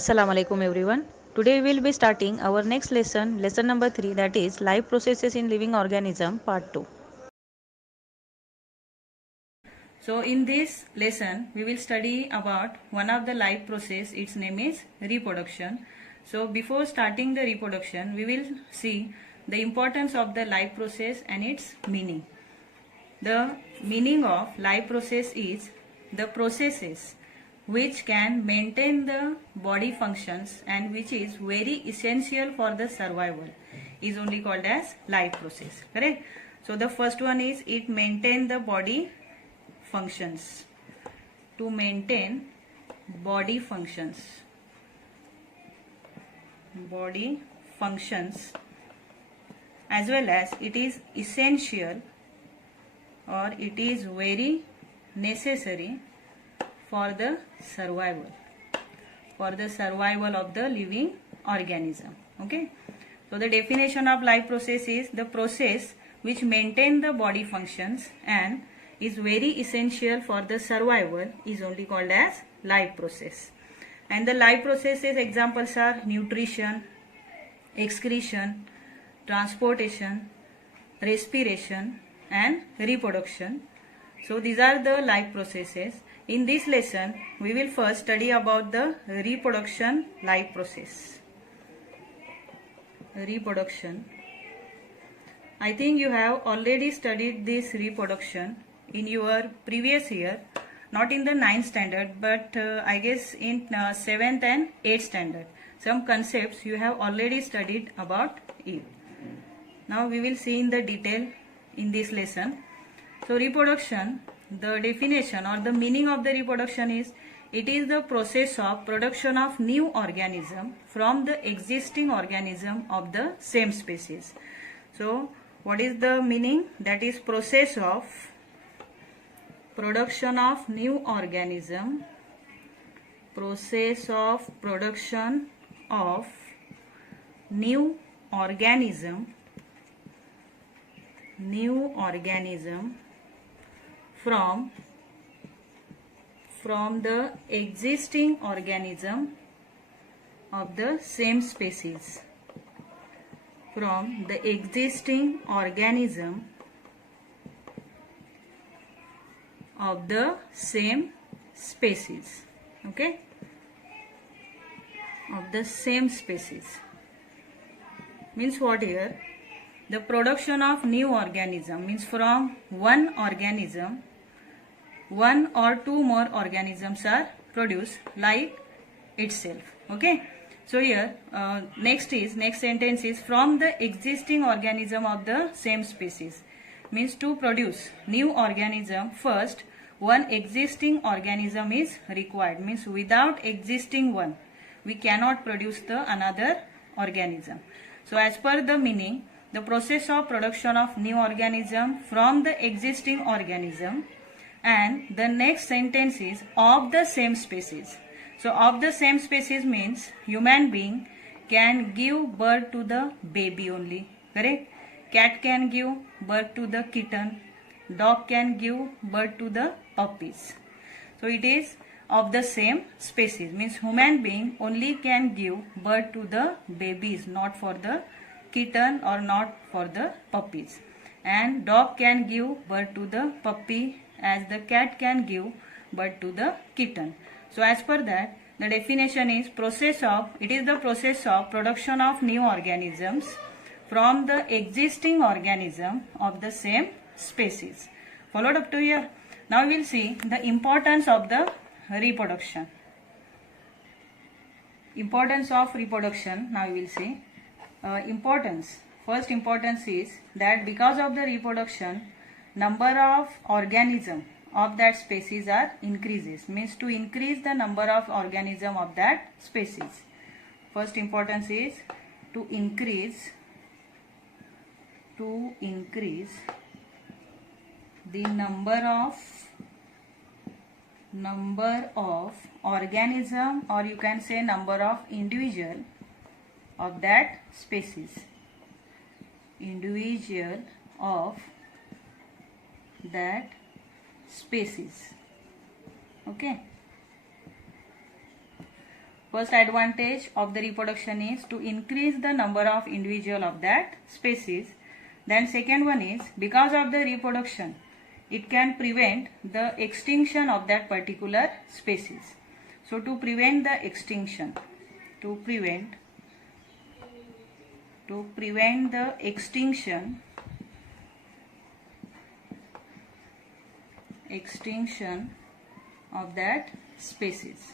Assalamu alaikum everyone. Today we will be starting our next lesson number 3, that is life processes in living organism part 2. So in this lesson we will study about one of the life process, its name is reproduction. So before starting the reproduction we will see the importance of the life process and its meaning. The meaning of life process is the processes which can maintain the body functions and which is very essential for the survival is only called as life process. Correct? So the first one is it maintain the body functions. To maintain body functions. Body functions, as well as it is essential or it is very necessary for the survival of the living organism. Okay, so the definition of life process is the process which maintain the body functions and is very essential for the survival is only called as life process. And the life processes examples are nutrition, excretion, transportation, respiration and reproduction. So these are the life processes. In this lesson we will first study about the reproduction life process. Reproduction. I think you have already studied this reproduction in your previous year, not in the 9th standard but I guess in 7th and 8th standard. Some concepts you have already studied about it. Now we will see in the detail in this lesson. So reproduction, the definition or the meaning of the reproduction is it is the process of production of new organism from the existing organism of the same species. So what is the meaning? That is process of production of new organism, process of production of new organism from the existing organism of the same species. From the existing organism of the same species. Okay, of the same species means what here? The production of new organism means from one organism, one or two more organisms are produced like itself. Okay, so here next sentence is from the existing organism of the same species. Means to produce new organism, first one existing organism is required. Means without existing one we cannot produce the another organism. So as per the meaning, the process of production of new organism from the existing organism, and the next sentence is of the same species. So of the same species means human being can give birth to the baby only. Correct? Cat can give birth to the kitten, dog can give birth to the puppies. So it is of the same species, means human being only can give birth to the babies, not for the kitten or not for the puppies. And dog can give birth to the puppy as the cat can give birth to the kitten. So as per that, the definition is it is the process of production of new organisms from the existing organism of the same species. Followed up to here. Now we will see the importance of the reproduction. Importance of reproduction. Now we will see importance. First importance is that because of the reproduction, number of organism of that species are increases. Means to increase the number of organism of that species. First importance is to increase the number of organism, or you can say number of individual of that species. Individual of that species. Okay. First advantage of the reproduction is to increase the number of individual of that species. Then second one is because of the reproduction, it can prevent the extinction of that particular species. So to prevent the extinction, to prevent the extinction of that species.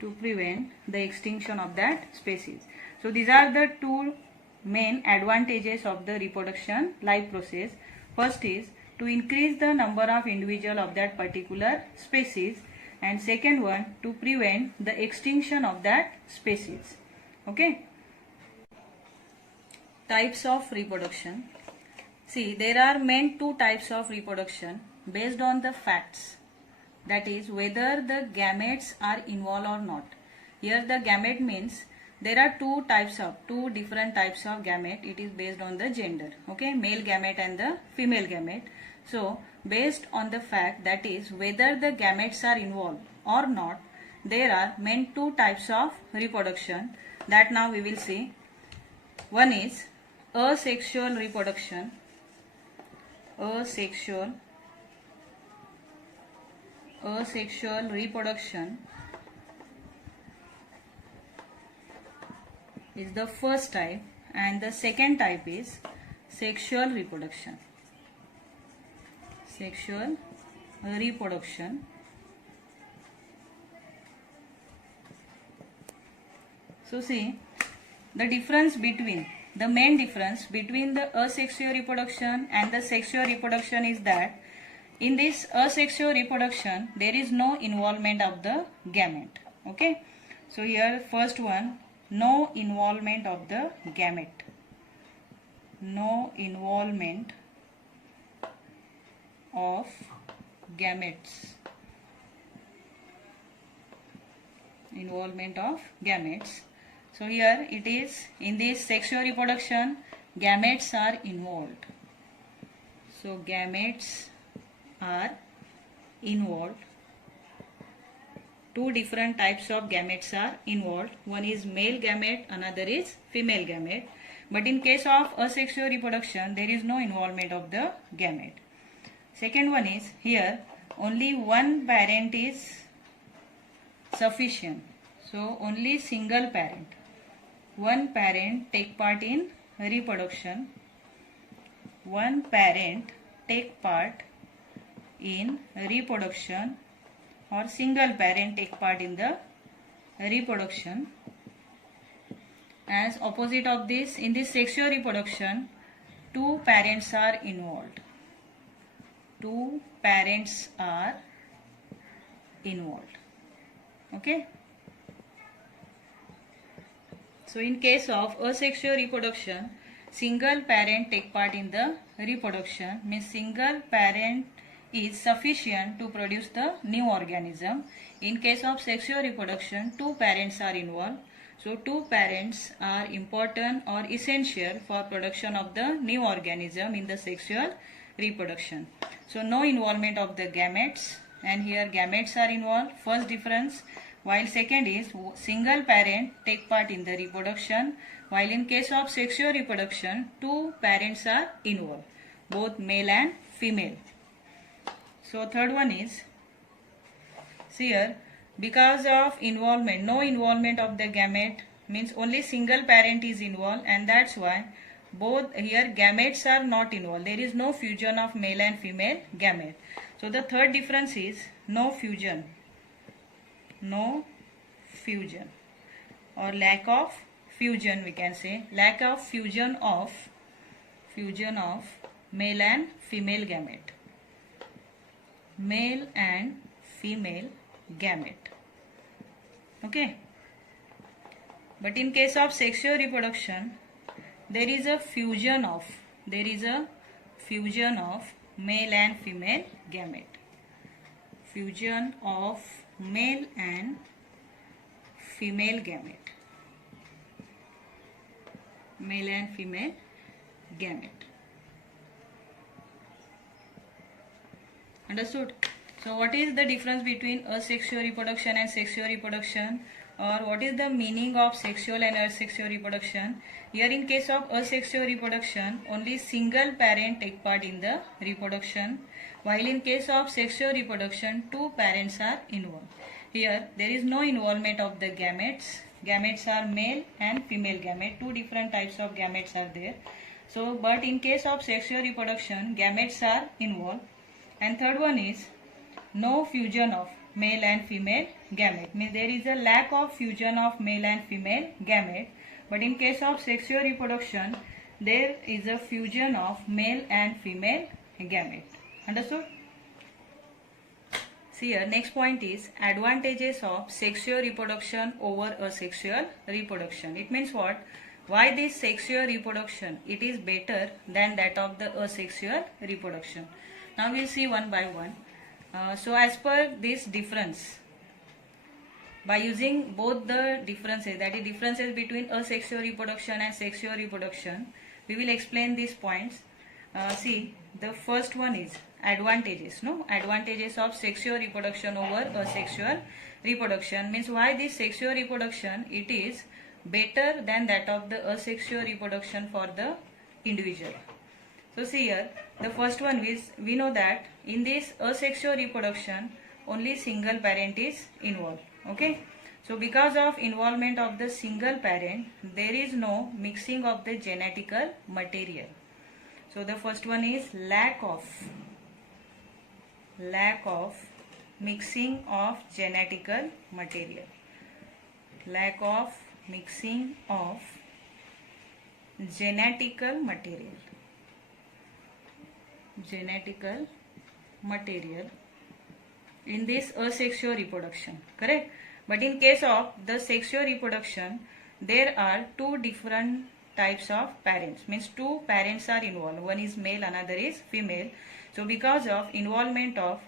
To prevent the extinction of that species. So these are the two main advantages of the reproduction life process. First is to increase the number of individual of that particular species, and second one to prevent the extinction of that species. Okay. Types of reproduction. See, there are main two types of reproduction based on the facts, that is whether the gametes are involved or not. Here the gamete means there are two different types of gamete. It is based on the gender. Okay, male gamete and the female gamete. So based on the fact, that is whether the gametes are involved or not, there are main two types of reproduction that now we will see. One is asexual reproduction. Asexual reproduction is the first type, and the second type is sexual reproduction. Sexual reproduction. So see, the main difference between the asexual reproduction and the sexual reproduction is that in this asexual reproduction there is no involvement of the gamete. Okay, so here first one, no involvement of the gamete. No involvement of gametes. Involvement of gametes. So here it is, in this sexual reproduction gametes are involved. So gametes are involved. Two different types of gametes are involved. One is male gamete, another is female gamete. But in case of asexual reproduction, there is no involvement of the gamete. Second one is, here only one parent is sufficient. So only single parent. One parent take part in reproduction. One parent take part in reproduction, or single parent take part in the reproduction. As opposite of this, in this sexual reproduction, two parents are involved. Two parents are involved. Okay. So in case of asexual reproduction, single parent take part in the reproduction, means single parent is sufficient to produce the new organism. In case of sexual reproduction, two parents are involved. So two parents are important or essential for production of the new organism in the sexual reproduction. So no involvement of the gametes, and here gametes are involved. First difference. While second is single parent take part in the reproduction, while in case of sexual reproduction, two parents are involved, both male and female. So third one is, see here, because of involvement, no involvement of the gamete, means only single parent is involved, and that's why both here gametes are not involved. There is no fusion of male and female gamete. So the third difference is no fusion. No fusion, or lack of fusion, we can say, lack of fusion of male and female gamete. Male and female gamete. Okay. But in case of sexual reproduction, there is a fusion of male and female gamete. Fusion of male and female gamete. Male and female gamete. Understood? So what is the difference between asexual reproduction and sexual reproduction, or what is the meaning of sexual and asexual reproduction? Here in case of asexual reproduction, only single parent take part in the reproduction, while in case of sexual reproduction, two parents are involved. Here there is no involvement of the gametes. Gametes are male and female gamete. Two different types of gametes are there. So but in case of sexual reproduction, gametes are involved. And third one is no fusion of male and female gamete. Means there is a lack of fusion of male and female gamete. But in case of sexual reproduction, there is a fusion of male and female gamete. Understood? See here, next point is advantages of sexual reproduction over asexual reproduction. It means what? Why this sexual reproduction? It is better than that of the asexual reproduction. Now we will see one by one. So as per this difference, by using both the differences, that is differences between asexual reproduction and sexual reproduction, we will explain these points. See, the first one is advantages. Advantages of sexual reproduction over asexual reproduction. Means why this sexual reproduction, it is better than that of the asexual reproduction for the individual. So see here, the first one is, we know that in this asexual reproduction, only single parent is involved. Okay. So because of involvement of the single parent, there is no mixing of the genetical material. So the first one is lack of mixing of genetical material. Lack of mixing of genetical material in this asexual reproduction, correct? But in case of the sexual reproduction, there are two different types of parents. Means two parents are involved. One is male, another is female. So because of involvement of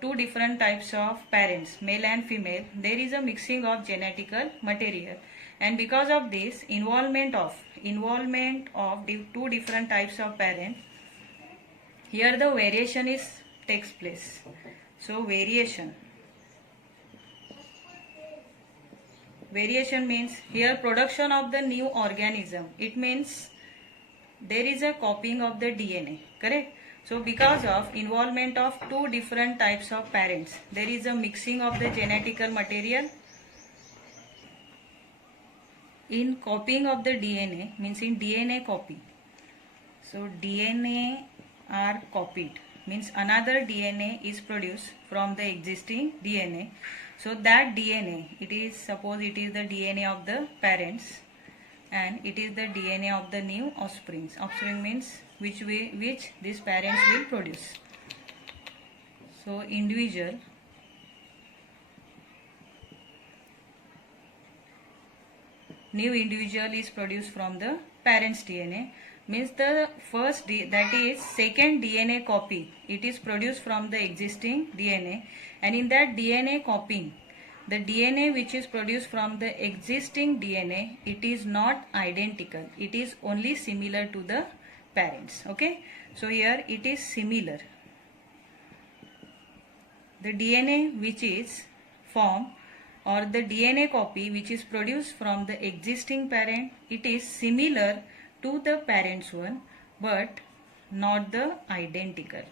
two different types of parents, male and female, there is a mixing of genetical material. And because of this involvement of two different types of parents, here the variation takes place. So variation means here production of the new organism. It means there is a copying of the DNA, correct? So because of involvement of two different types of parents, there is a mixing of the genetical material. In copying of the DNA, means in DNA copy. So DNA are copied, means another DNA is produced from the existing DNA. So that DNA, suppose it is the DNA of the parents and it is the DNA of the new offspring. Offspring means which these parents will produce. So individual new individual is produced from the parent's DNA. Means the first that is second DNA copy, it is produced from the existing DNA, and in that DNA copying, the DNA which is produced from the existing DNA, it is not identical, it is only similar to the parents. Okay, so here it is similar. The DNA which is formed, or the DNA copy which is produced from the existing parent, it is similar to the parent's one, but not the identical.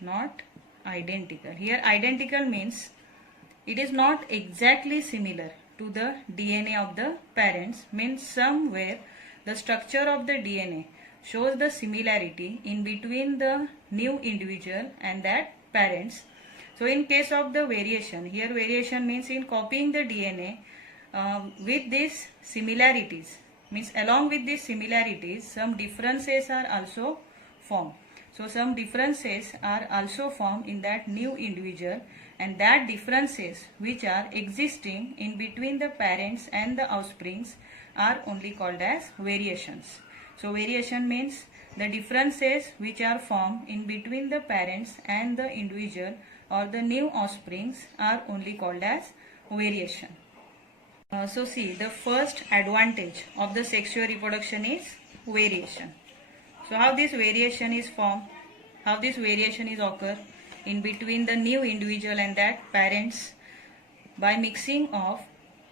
Not identical. Here identical means it is not exactly similar to the DNA of the parents, means somewhere the structure of the DNA shows the similarity in between the new individual and that parents. So in case of the variation, here variation means in copying the DNA with these similarities, means along with these similarities some differences are also formed. So some differences are also formed in that new individual, and that differences which are existing in between the parents and the offsprings are only called as variations. So variation means the differences which are formed in between the parents and the individual or the new offsprings are only called as variation. So see, the first advantage of the sexual reproduction is variation. So how this variation is formed, how this variation is occur? in between the new individual and that parents by mixing of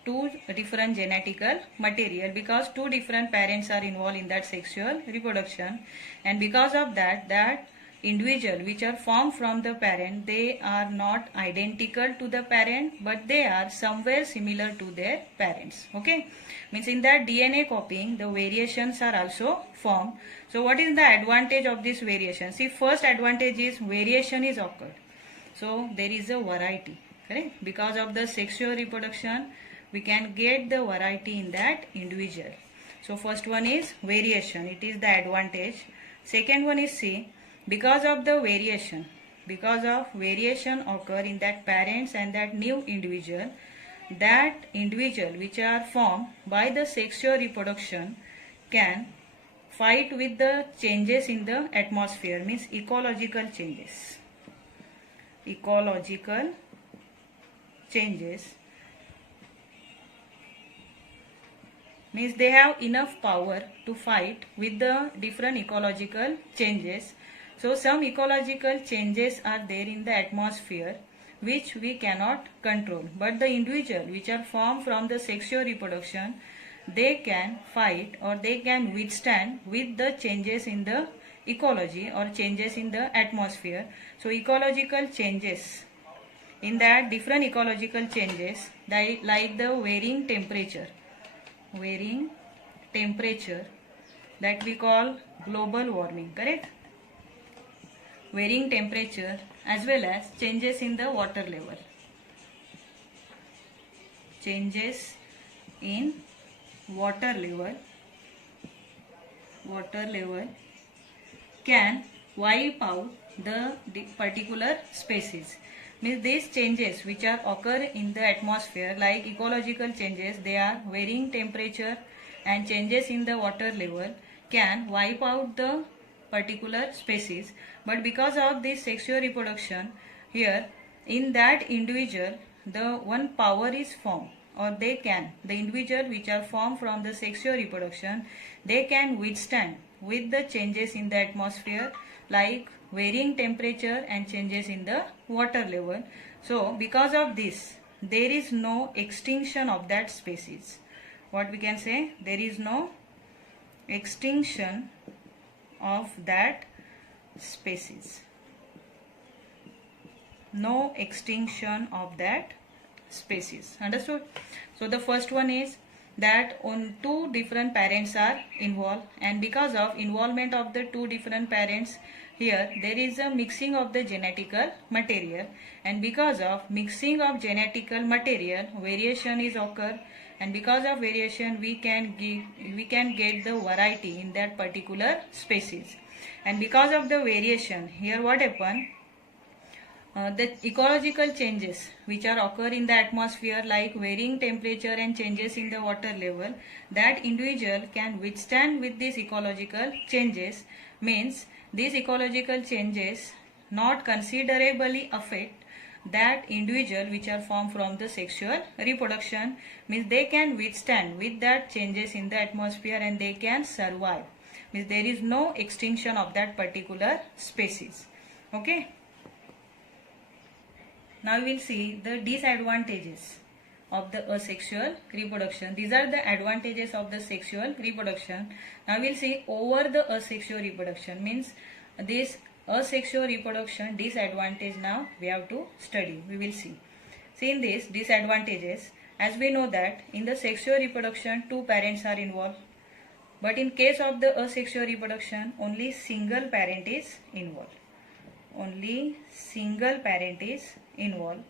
two different genetical material, because two different parents are involved in that sexual reproduction, and because of that individual which are formed from the parent, they are not identical to the parent, but they are somewhere similar to their parents. Okay, means in that DNA copying the variations are also formed. So what is the advantage of this variation? See, first advantage is variation is occurred, so there is a variety, correct? Because of the sexual reproduction we can get the variety in that individual. So first one is variation, it is the advantage. Second one is, see, because of the variation, because of variation occur in that parents and that new individual, that individual which are formed by the sexual reproduction can fight with the changes in the atmosphere, means ecological changes. Ecological changes means they have enough power to fight with the different ecological changes. So some ecological changes are there in the atmosphere which we cannot control, but the individual which are formed from the sexual reproduction, they can fight or they can withstand with the changes in the ecology or changes in the atmosphere. So ecological changes, in that different ecological changes like the varying temperature that we call global warming, correct? Varying temperature as well as changes in the water level. Changes in water level can wipe out the particular species. Means these changes which are occur in the atmosphere like ecological changes, they are varying temperature and changes in the water level can wipe out the particular species. But because of this sexual reproduction, here in that individual the one power is formed, or the individual which are formed from the sexual reproduction, they can withstand with the changes in the atmosphere like varying temperature and changes in the water level. So because of this there is no extinction of that species. What we can say, there is no extinction of that species. No extinction of that species. Understood? So the first one is that on two different parents are involved, and because of involvement of the two different parents, here there is a mixing of the genetical material, and because of mixing of genetical material variation is occur, and because of variation we can get the variety in that particular species. And because of the variation, here what happen, the ecological changes which are occur in the atmosphere like varying temperature and changes in the water level, that individual can withstand with these ecological changes. Means these ecological changes not considerably affect that individual which are formed from the sexual reproduction, means they can withstand with that changes in the atmosphere and they can survive. Means there is no extinction of that particular species. Okay. Now we will see the disadvantages of the asexual reproduction. These are the advantages of the sexual reproduction. Now we will see over the asexual reproduction, means this asexual reproduction disadvantage now we have to study. We will see. See, in this disadvantages, as we know that in the sexual reproduction two parents are involved, but in case of the asexual reproduction only single parent is involved. Only single parent is involved.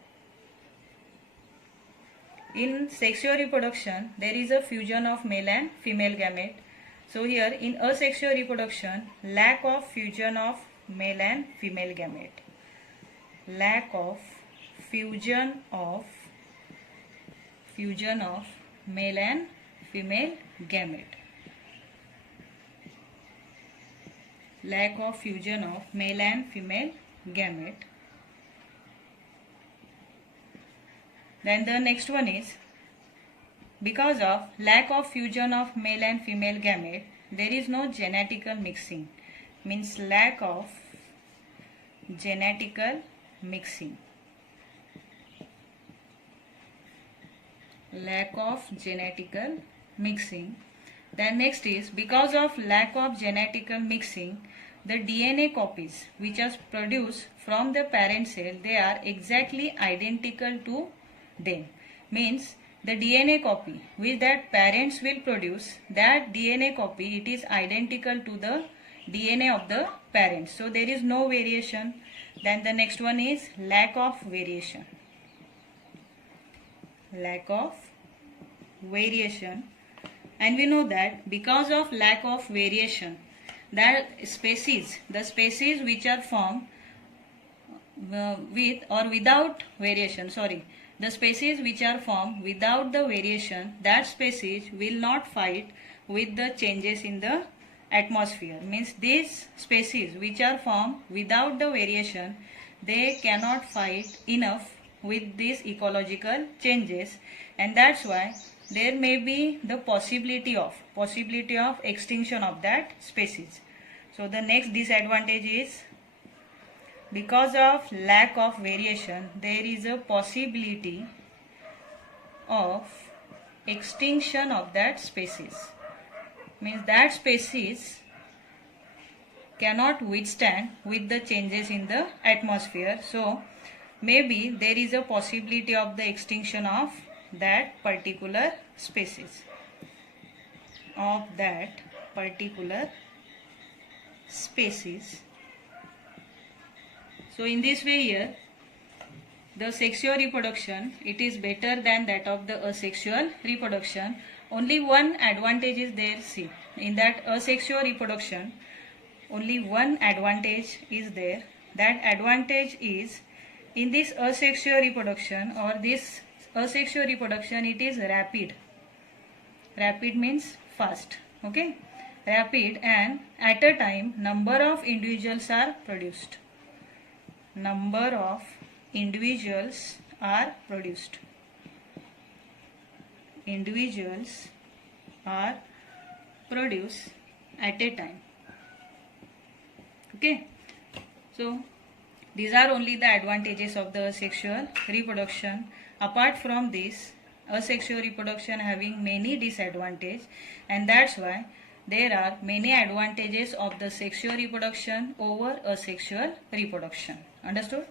In sexual reproduction there is a fusion of male and female gamete. So here in asexual reproduction, lack of fusion of male and female gamete. Lack of fusion of male and female gamete. Lack of fusion of male and female gamete. Then the next one is, because of lack of fusion of male and female gamete, there is no genetical mixing. Means lack of genetical mixing. Lack of genetical mixing. Then next is, because of lack of genetical mixing, the DNA copies which are produced from the parent cell, they are exactly identical to them. Means the DNA copy which that parents will produce, that DNA copy, it is identical to the DNA of the parents. So there is no variation. Then the next one is lack of variation. Lack of variation. And we know that because of lack of variation, that species, the species which are formed with or without variation, the species which are formed without the variation, that species will not fight with the changes in the atmosphere. Means these species which are formed without the variation, they cannot fight enough with these ecological changes, and that's why there may be the possibility of extinction of that species. So the next disadvantage is, because of lack of variation, there is a possibility of extinction of that species. Means that species cannot withstand with the changes in the atmosphere. So maybe there is a possibility of the extinction of that particular species. So in this way here, the sexual reproduction, it is better than that of the asexual reproduction. Only one advantage is there. See, in that asexual reproduction, only one advantage is there. That advantage is, in this asexual reproduction it is rapid. Rapid means fast. Okay, rapid, and at a time number of individuals are produced. Number of individuals are produced. Individuals are produced at a time. Okay, so these are only the advantages of the asexual reproduction. Apart from this, asexual reproduction having many disadvantages, and that's why there are many advantages of the sexual reproduction over asexual reproduction. Understood?